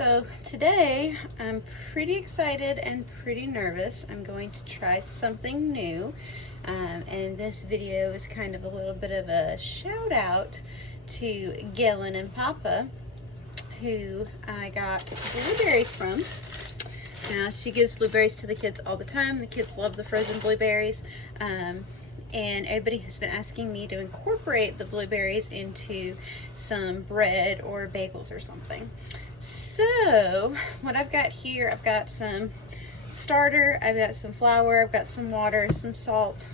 So today I'm pretty excited and pretty nervous. I'm going to try something new, and this video is kind of a little bit of a shout out to Gellen and Papa, who I got blueberries from. Now, she gives blueberries to the kids all the time. The kids love the frozen blueberries, and everybody has been asking me to incorporate the blueberries into some bread or bagels or something. So what I've got here, I've got some starter, I've got some flour, I've got some water, some salt,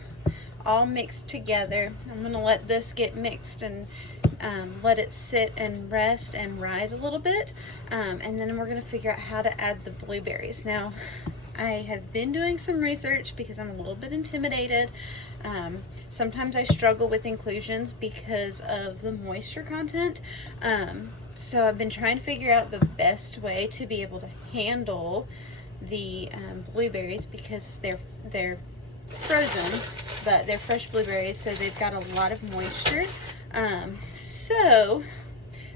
all mixed together. I'm gonna let this get mixed and let it sit and rest and rise a little bit, and then we're gonna figure out how to add the blueberries. Now, I have been doing some research because I'm a little bit intimidated. Sometimes I struggle with inclusions because of the moisture content. So I've been trying to figure out the best way to be able to handle the blueberries, because they're frozen, but they're fresh blueberries, so they've got a lot of moisture. So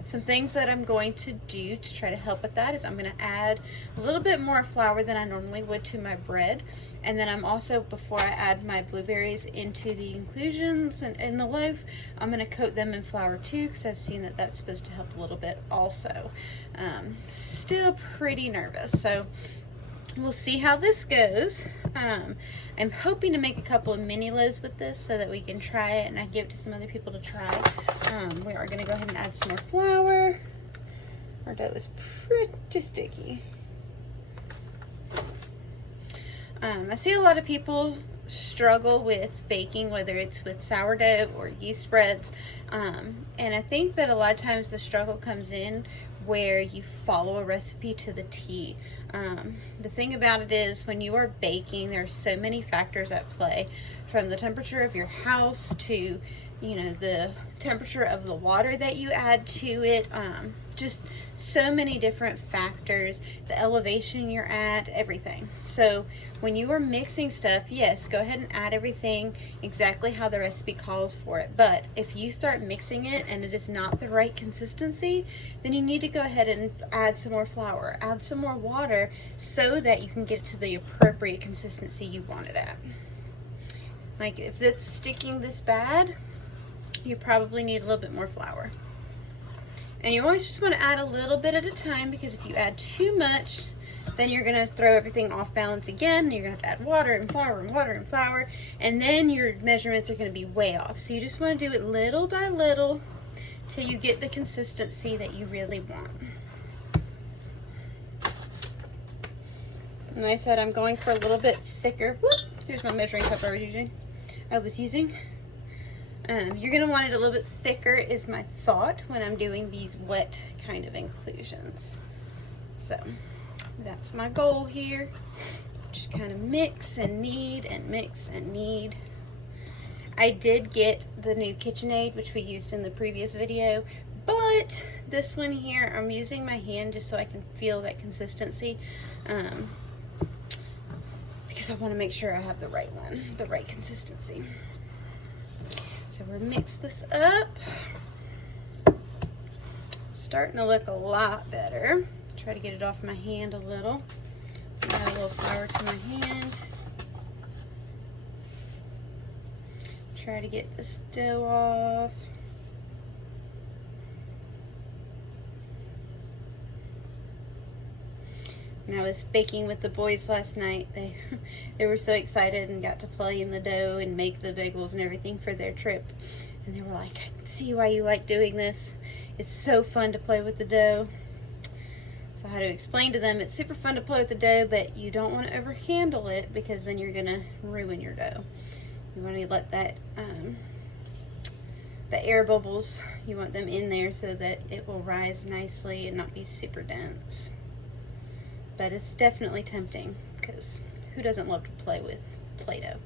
some things that I'm going to do to try to help with that is I'm going to add a little bit more flour than I normally would to my bread. And then I'm also, before I add my blueberries into the inclusions and in the loaf, I'm going to coat them in flour too, because I've seen that that's supposed to help a little bit also. Still pretty nervous, so we'll see how this goes. I'm hoping to make a couple of mini loaves with this so that we can try it and I give it to some other people to try. We are going to go ahead and add some more flour. Our dough is pretty sticky. I see a lot of people struggle with baking, whether it's with sourdough or yeast breads, and I think that a lot of times the struggle comes in where you follow a recipe to the T. The thing about it is, when you are baking, there are so many factors at play, from the temperature of your house to, you know, the temperature of the water that you add to it, just so many different factors, the elevation you're at, everything. So when you are mixing stuff, yes, go ahead and add everything exactly how the recipe calls for it. But if you start mixing it and it is not the right consistency, then you need to go ahead and add some more flour, add some more water, so that you can get it to the appropriate consistency you want it at. Like, if it's sticking this bad, you probably need a little bit more flour. And you always just want to add a little bit at a time, because if you add too much, then you're going to throw everything off balance again, and you're going to have to add water and flour and water and flour, and then your measurements are going to be way off. So you just want to do it little by little till you get the consistency that you really want. And like I said, I'm going for a little bit thicker. Whoop, here's my measuring cup I was using. You're going to want it a little bit thicker, is my thought, when I'm doing these wet kind of inclusions. So that's my goal here. Just kind of mix and knead and mix and knead. I did get the new KitchenAid, which we used in the previous video, but this one here, I'm using my hand just so I can feel that consistency, because I want to make sure I have the right one, the right consistency. So we'll mix this up. Starting to look a lot better. Try to get it off my hand a little. Add a little flour to my hand. Try to get this dough off. And I was baking with the boys last night. They were so excited and got to play in the dough and make the bagels and everything for their trip. And they were like, I can see why you like doing this. It's so fun to play with the dough. So I had to explain to them it's super fun to play with the dough, but you don't want to overhandle it, because then you're going to ruin your dough. You want to let that, the air bubbles, you want them in there so that it will rise nicely and not be super dense. But it's definitely tempting, because who doesn't love to play with Play-Doh?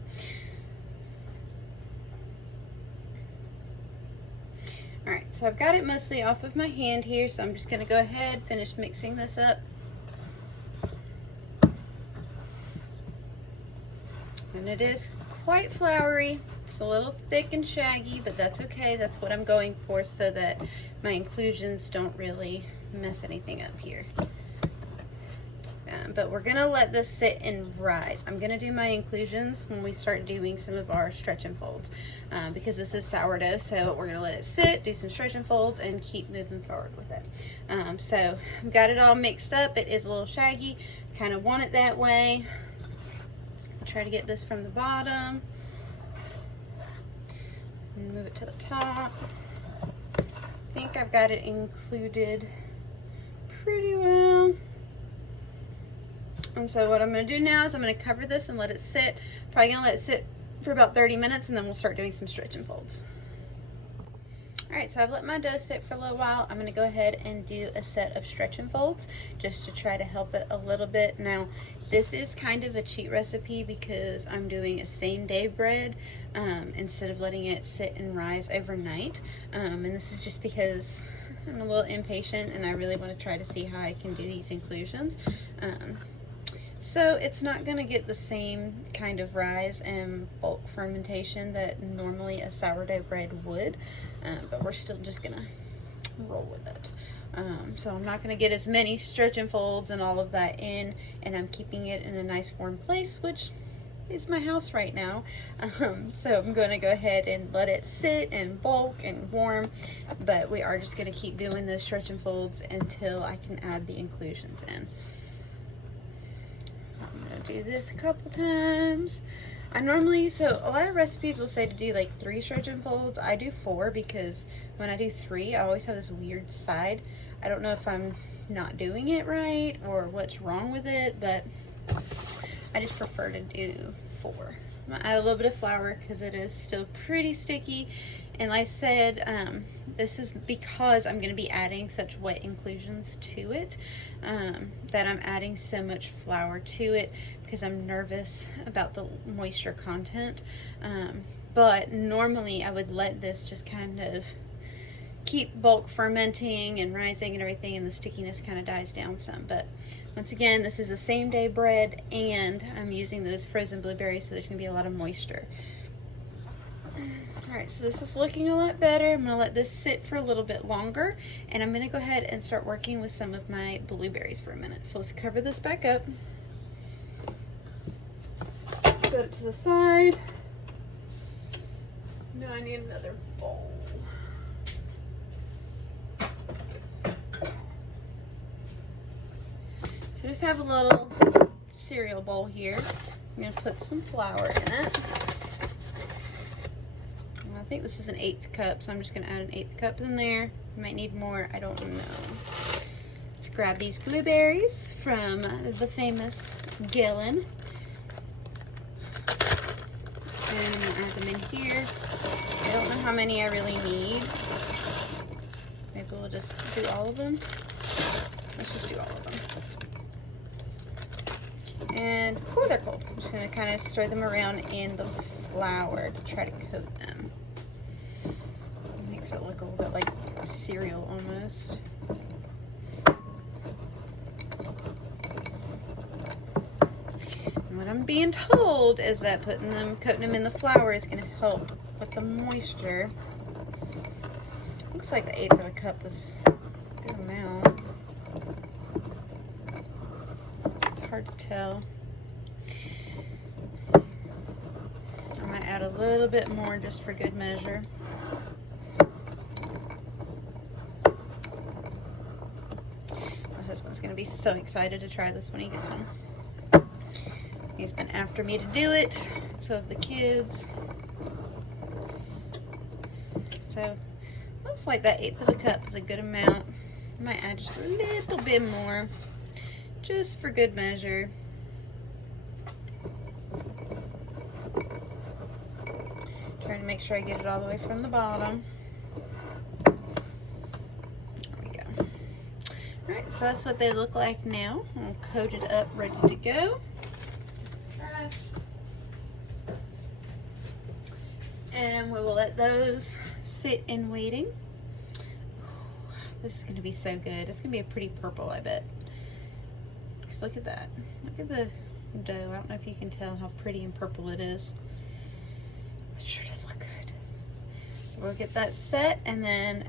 Alright, so I've got it mostly off of my hand here, so I'm just going to go ahead, finish mixing this up. And it is quite floury. It's a little thick and shaggy, but that's okay. That's what I'm going for, so that my inclusions don't really mess anything up here. but we're gonna let this sit and rise. I'm gonna do my inclusions when we start doing some of our stretch and folds, because this is sourdough, so we're gonna let it sit, do some stretch and folds, and keep moving forward with it. So I've got it all mixed up. It is a little shaggy, kind of want it that way. I'll try to get this from the bottom and move it to the top. I think I've got it included pretty well. And so what I'm going to do now is I'm going to cover this and let it sit. Probably going to let it sit for about 30 minutes, and then we'll start doing some stretch and folds. Alright, so I've let my dough sit for a little while. I'm going to go ahead and do a set of stretch and folds just to try to help it a little bit. Now, this is kind of a cheat recipe because I'm doing a same-day bread instead of letting it sit and rise overnight. And this is just because I'm a little impatient and I really want to try to see how I can do these inclusions. So it's not going to get the same kind of rise and bulk fermentation that normally a sourdough bread would, but we're still just going to roll with it. So I'm not going to get as many stretch and folds and all of that in, and I'm keeping it in a nice warm place, which is my house right now. So I'm going to go ahead and let it sit and bulk and warm, but we are just going to keep doing those stretch and folds until I can add the inclusions in. I'm going to do this a couple times. I normally, so a lot of recipes will say to do like 3 stretch and folds. I do 4 because when I do 3, I always have this weird side. I don't know if I'm not doing it right or what's wrong with it, but I just prefer to do 4. I'm going to add a little bit of flour because it is still pretty sticky. And like I said, this is because I'm going to be adding such wet inclusions to it, that I'm adding so much flour to it because I'm nervous about the moisture content. But normally I would let this just kind of keep bulk fermenting and rising and everything, and the stickiness kind of dies down some. But once again, this is a same day bread, and I'm using those frozen blueberries, so there's going to be a lot of moisture. Alright, so this is looking a lot better. I'm going to let this sit for a little bit longer, and I'm going to go ahead and start working with some of my blueberries for a minute. So let's cover this back up. Set it to the side. Now I need another bowl. So just have a little cereal bowl here. I'm going to put some flour in it. I think this is an 1/8 cup, so I'm just going to add an 1/8 cup in there. You might need more, I don't know. Let's grab these blueberries from the famous Gellen, and I'm going to add them in here. I don't know how many I really need. Maybe we'll just do all of them. Let's just do all of them. And, oh, they're cold. I'm just going to kind of stir them around in the flour to try to coat them. Makes it look a little bit like cereal almost. And what I'm being told is that coating them in the flour is going to help with the moisture. Looks like the 1/8 of a cup was a good amount. It's hard to tell. I might add a little bit more just for good measure. My husband's going to be so excited to try this when he gets home. He's been after me to do it, so have the kids. So, looks like that 1/8 of a cup is a good amount. I might add just a little bit more, just for good measure. Trying to make sure I get it all the way from the bottom. There we go. Alright, so that's what they look like now. I'll coat it up, ready to go. And we will let those sit in waiting. This is going to be so good. It's going to be a pretty purple, I bet. Just look at that. Look at the dough. I don't know if you can tell how pretty and purple it is. It sure does look good. So we'll get that set, and then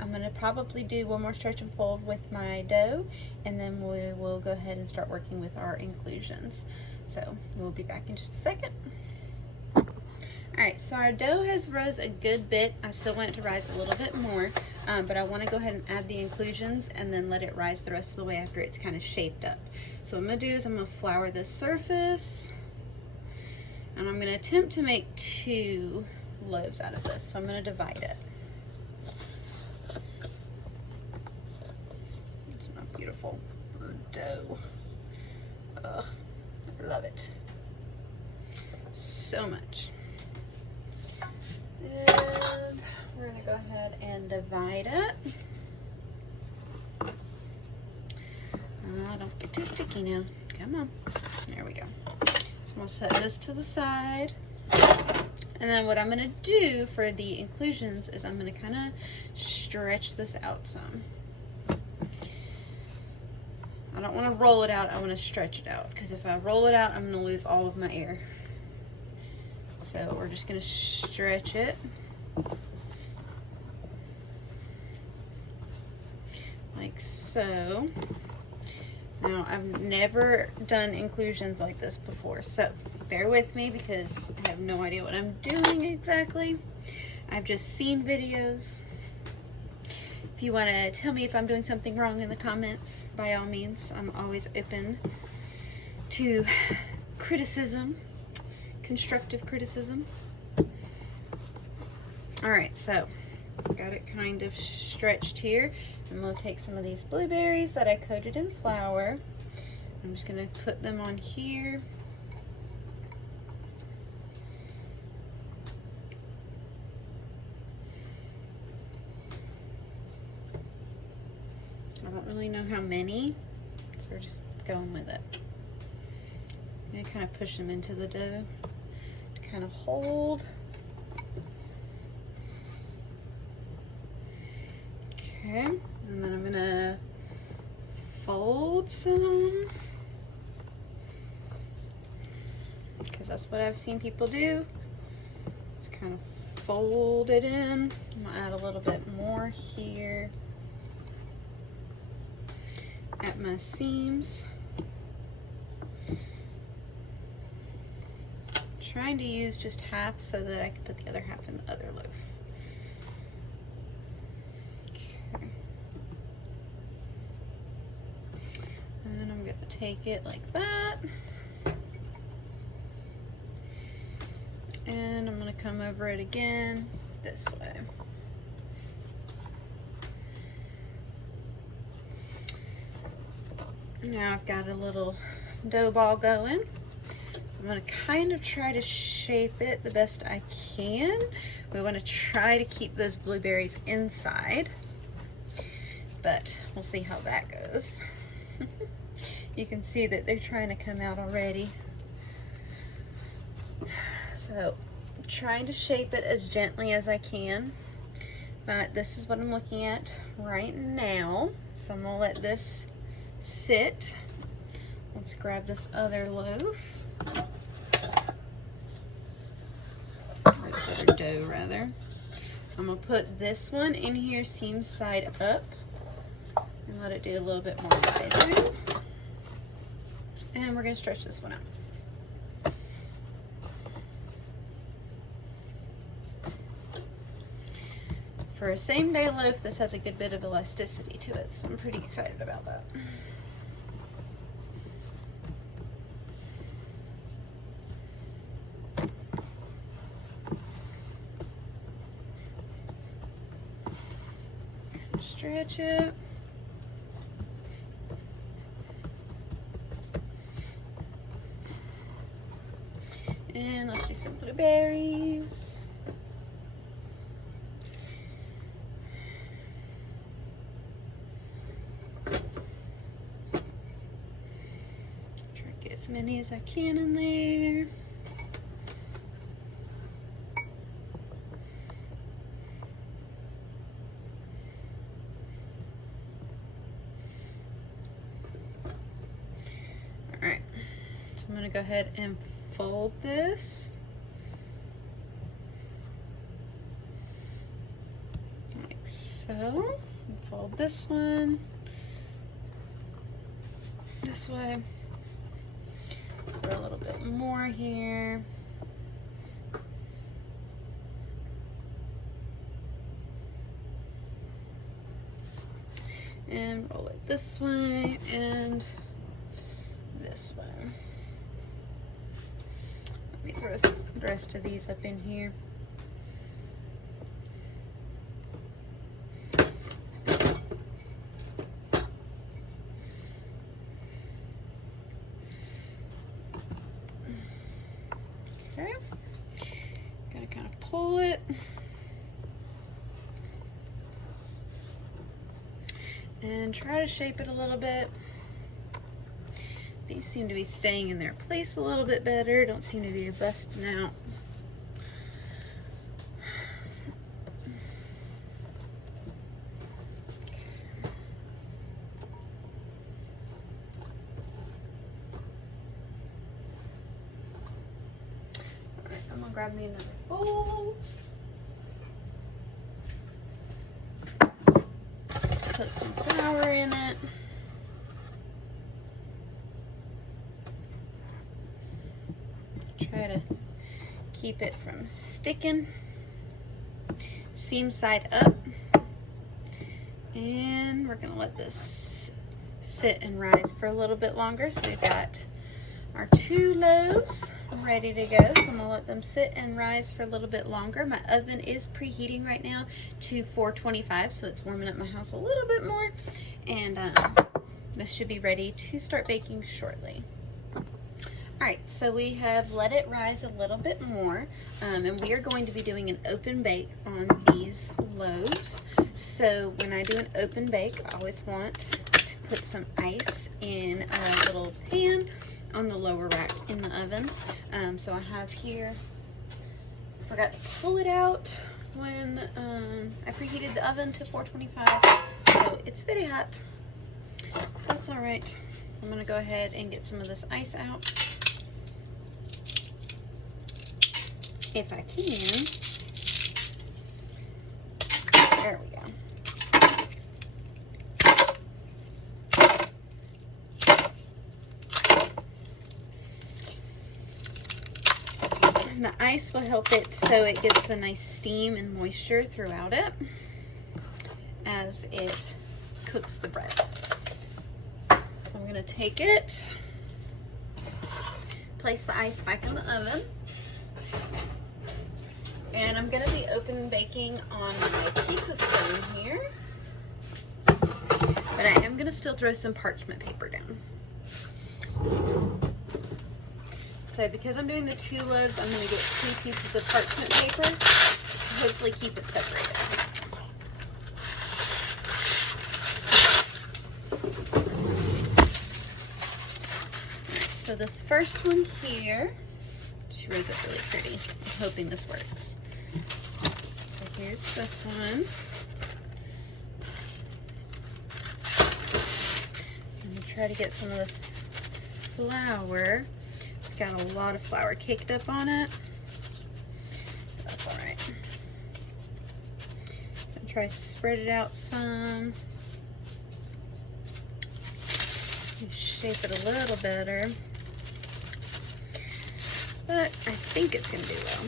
I'm going to probably do one more stretch and fold with my dough, and then we will go ahead and start working with our inclusions. So we'll be back in just a second. Alright, so our dough has rose a good bit. I still want it to rise a little bit more, but I want to go ahead and add the inclusions and then let it rise the rest of the way after it's kind of shaped up. So what I'm going to do is I'm going to flour this surface, and I'm going to attempt to make 2 loaves out of this. So I'm going to divide it. It's my beautiful dough. Ugh, I love it so much. And we're going to go ahead and divide it. Oh, don't get too sticky now. Come on. There we go. So I'm going to set this to the side. And then what I'm going to do for the inclusions is I'm going to kind of stretch this out some. I don't want to roll it out, I want to stretch it out, because if I roll it out, I'm going to lose all of my air. So we're just going to stretch it. Like so. Now, I've never done inclusions like this before, so bear with me because I have no idea what I'm doing exactly. I've just seen videos. If you want to tell me if I'm doing something wrong in the comments, by all means, I'm always open to criticism, constructive criticism. Alright, so got it kind of stretched here. I'm going to take some of these blueberries that I coated in flour. I'm just going to put them on here. I don't really know how many, so we're just going with it. I'm going to kind of push them into the dough to kind of hold. Okay, and then I'm going to fold some, because that's what I've seen people do. Just kind of fold it in. I'm going to add a little bit more here at my seams. Trying to use just half so that I can put the other half in the other loaf. Okay. And I'm going to take it like that. And I'm going to come over it again this way. Now I've got a little dough ball going. I'm going to kind of try to shape it the best I can. We want to try to keep those blueberries inside, but we'll see how that goes. You can see that they're trying to come out already. So I'm trying to shape it as gently as I can, but this is what I'm looking at right now. So I'm going to let this sit. Let's grab this other loaf. Other dough rather. I'm gonna put this one in here seam side up and let it do a little bit more rising. And we're gonna stretch this one out. For a same day loaf, this has a good bit of elasticity to it, so I'm pretty excited about that. Stretch it. And let's do some blueberries. Try to get as many as I can in there. Alright, so I'm going to go ahead and fold this. Like So fold this one this way. Throw a little bit more here. And roll it this way and this way. Let me throw the rest of these up in here. Okay, gotta kind of pull it. And try to shape it a little bit. These seem to be staying in their place a little bit better. Don't seem to be busting out. Alright, I'm gonna grab me another bowl. Put some flour in it. Try to keep it from sticking. Seam side up. And we're gonna let this sit and rise for a little bit longer. So we've got our 2 loaves ready to go. So I'm gonna let them sit and rise for a little bit longer. My oven is preheating right now to 425, so it's warming up my house a little bit more. And this should be ready to start baking shortly. Alright, so we have let it rise a little bit more, and we are going to be doing an open bake on these loaves. So when I do an open bake, I always want to put some ice in a little pan on the lower rack in the oven. So I have here, forgot to pull it out when I preheated the oven to 425, so it's very hot. That's alright. So I'm going to go ahead and get some of this ice out. If I can. There we go. And the ice will help it so it gets a nice steam and moisture throughout it as it cooks the bread. So I'm going to take it, place the ice back in the oven. And I'm going to be open baking on my pizza stone here. But I am going to still throw some parchment paper down. So because I'm doing the 2 loaves, I'm going to get 2 pieces of parchment paper to hopefully keep it separated. Alright, so this first one here, she rose up really pretty. I'm hoping this works. So here's this one. I'm going to try to get some of this flour. It's got a lot of flour caked up on it. That's alright. I'm going to try to spread it out some. Shape it a little better. But I think it's going to do well.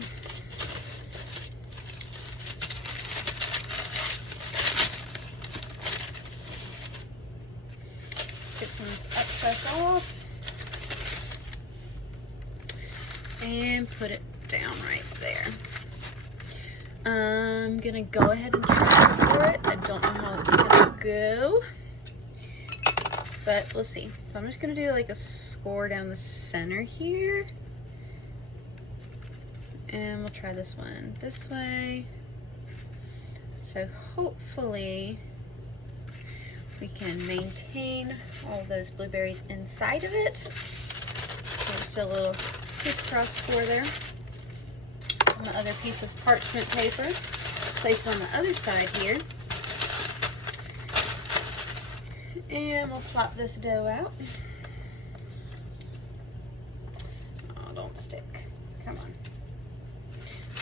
Get some of this excess off. And put it down right there. I'm going to go ahead and try to score it. I don't know how it's going to go. But we'll see. So I'm just going to do like a score down the center here. And we'll try this one this way. So hopefully we can maintain all of those blueberries inside of it. So just a little crisscross score there. My other piece of parchment paper, place it on the other side here. And we'll plop this dough out. Oh, don't stick. Come on.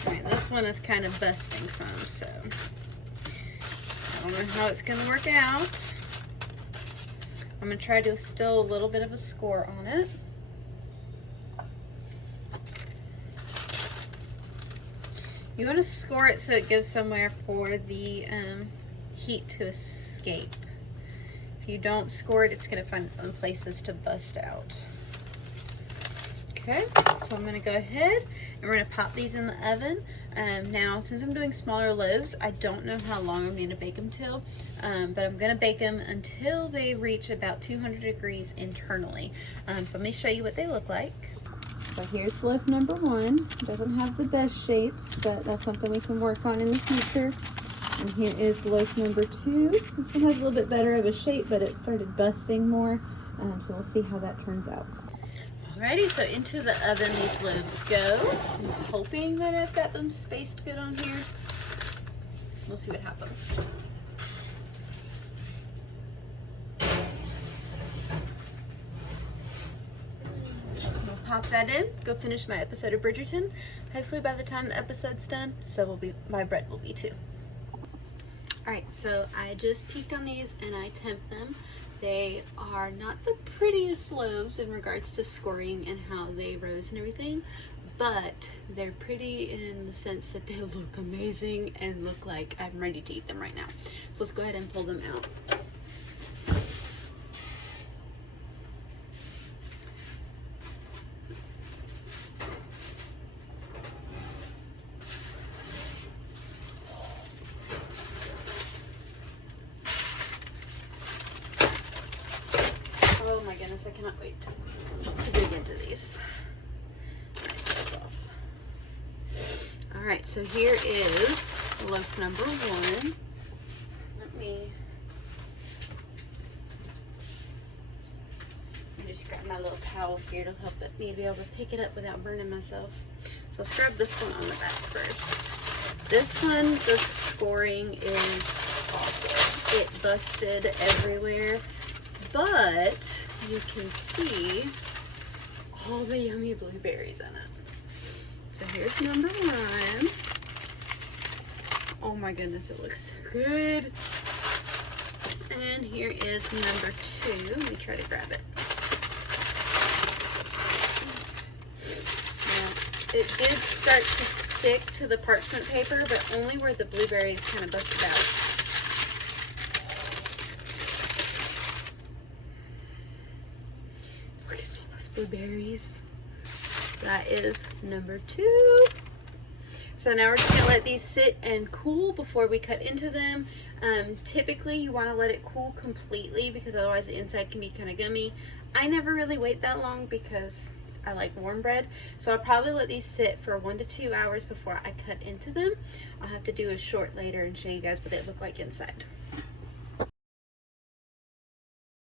Alright, this one is kind of busting some, so I don't know how it's going to work out. I'm going to try to still a little bit of a score on it. You want to score it so it goes somewhere for the heat to escape. If you don't score it, it's going to find its own places to bust out. Okay, so I'm going to go ahead and we're going to pop these in the oven. Now, since I'm doing smaller loaves, I don't know how long I'm going to bake them till, but I'm going to bake them until they reach about 200 degrees internally. So let me show you what they look like. So here's loaf number 1. It doesn't have the best shape, but that's something we can work on in the future. And here is loaf number 2. This one has a little bit better of a shape, but it started busting more. So we'll see how that turns out. Alrighty, so into the oven these loaves go. I'm hoping that I've got them spaced good on here. We'll see what happens. I'll pop that in, go finish my episode of Bridgerton. Hopefully by the time the episode's done, so will be my bread will be too. Alright, so I just peeked on these and I temped them. They are not the prettiest loaves in regards to scoring and how they rose and everything, but they're pretty in the sense that they look amazing and look like I'm ready to eat them right now. So let's go ahead and pull them out. Oh my goodness, I cannot wait to dig into these. Alright, so here is loaf number 1. Let me just grab my little towel here to help me be able to pick it up without burning myself. So let's grab this one on the back first. This one, the scoring is awful. It busted everywhere. But you can see all the yummy blueberries in it. So here's number 1. Oh my goodness, it looks so good. And here is number 2. Let me try to grab it. Now, it did start to stick to the parchment paper, but only where the blueberries kind of busted out. Blueberries. That is number 2. So now we're just going to let these sit and cool before we cut into them. Typically you want to let it cool completely because otherwise the inside can be kind of gummy. I never really wait that long because I like warm bread. So I'll probably let these sit for 1 to 2 hours before I cut into them. I'll have to do a short later and show you guys what they look like inside.